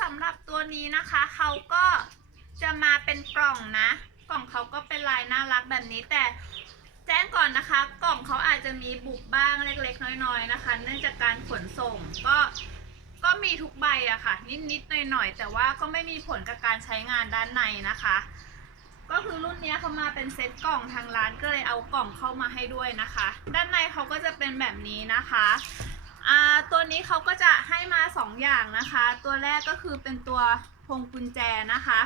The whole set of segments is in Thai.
สำหรับตัวนี้นะคะเขาก็จะมาเป็นกล่องนะ กล่องเขาก็เป็นลายน่ารักแบบนี้แต่แจ้งก่อนนะคะ กล่องเขาอาจจะมีบุบบ้างเล็กๆ น้อยๆนะคะ เนื่องจากการขนส่งก็ก็มีทุกใบอะค่ะ นิดๆหน่อยๆแต่ว่าก็ไม่มีผลกับการใช้งานด้านในนะคะ ก็คือรุ่นนี้เขามาเป็นเซ็ตกล่องทางร้านก็เลยเอากล่องเข้ามาให้ด้วยนะคะ ด้านในเขาก็จะเป็นแบบนี้นะคะ ตัวนี้เขาก็จะให้มา 2 อย่างนะคะ ตัวแรกก็คือเป็นตัวพวงกุญแจนะคะ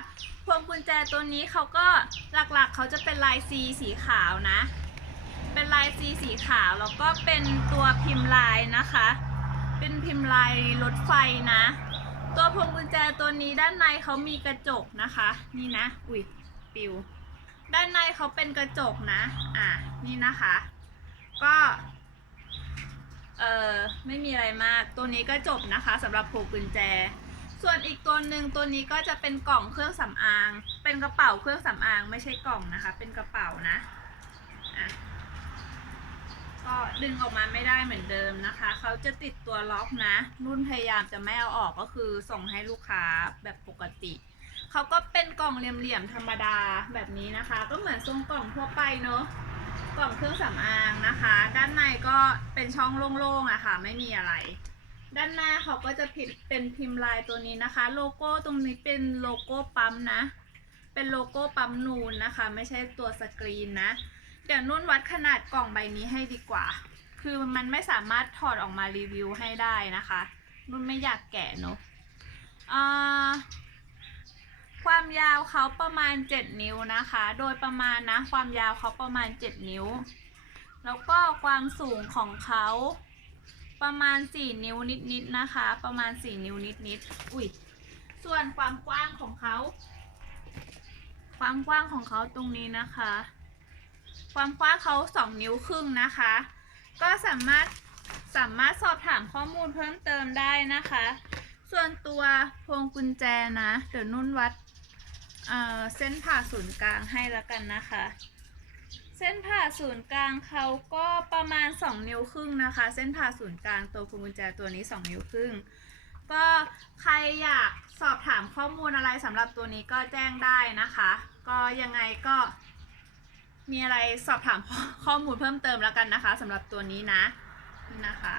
พวงกุญแจตัวนี้เขาก็หลักๆเขาจะเป็นลาย C สีขาวนะ เป็นลาย C สีขาวแล้วก็เป็นตัวพิมพ์ลายนะคะ เป็นพิมพ์ลายรถไฟนะ ตัวพวงกุญแจตัวนี้ด้านในเขามีกระจกนะคะ นี่นะ อุ้ยปิว ด้านในเขาเป็นกระจกนะ อะนี่นะคะ ก็ เอ่อ ไม่มีอะไรมาก ตัวนี้ก็จบนะคะสำหรับพวงกุญแจ ส่วนอีกตัวหนึ่งตัวนี้ก็จะเป็นกล่องเครื่องสำอาง เป็นกระเป๋าเครื่องสำอางไม่ใช่กล่องนะคะ เป็นกระเป๋านะะก็ดึงออกมาไม่ได้เหมือนเดิมนะคะ เขาจะติดตัวล็อกนะ นุ่นพยายามจะไม่เอาออกก็คือส่งให้ลูกค้าแบบปกติเขาก็เป็นกล่องเหลี่ยมๆธรรมดาแบบนี้นะคะ ก็เหมือนทรงกล่องทั่วไปเนอะ กล่องเครื่องสำอางนะคะ ด้านในก็เป็นช่องโล่งๆอะค่ะ ไม่มีอะไร ด้านหน้าเขาก็จะพิมพ์เป็นพิมพ์ลายตัวนี้นะคะ โลโก้ตรงนี้เป็นโลโก้ปั๊มนะ เป็นโลโก้ปั๊มนูนนะคะ ไม่ใช่ตัวสกรีนนะ เดี๋ยวนุ่นวัดขนาดกล่องใบนี้ให้ดีกว่า คือมันไม่สามารถถอดออกมารีวิวให้ได้นะคะ นุ่นไม่อยากแกะเนอะอ่า เขาประมาณ 7 นิ้วนะคะ โดยประมาณนะความยาวเขาประมาณ 7 นิ้ว แล้วก็ความสูงของเขาประมาณ 4 นิ้วนิดๆนะคะ ประมาณ 4 นิ้วนิดๆอุ้ยส่วนความกว้างของเขา ความกว้างของเขาตรงนี้นะคะ ความกว้างเขา 2 นิ้วครึ่งนะคะ ก็สามารถสามารถสอบถามข้อมูลเพิ่มเติมได้นะคะ ส่วนตัวพวงกุญแจนะ เดี๋ยวนุ่นวัด เส้นผ่าศูนย์กลางให้แล้วกันนะคะ เส้นผ่าศูนย์กลางเขาก็ประมาณ 2 นิ้วครึ่งนะคะ เส้นผ่าศูนย์กลางตัวพวงกุญแจตัวนี้ 2 นิ้วครึ่งก็ใครอยากสอบถามข้อมูลอะไรสำหรับตัวนี้ก็แจ้งได้นะคะ ก็ยังไงก็มีอะไรสอบถามข้อมูลเพิ่มเติมแล้วกันนะคะสำหรับตัวนี้นะนี่นะคะ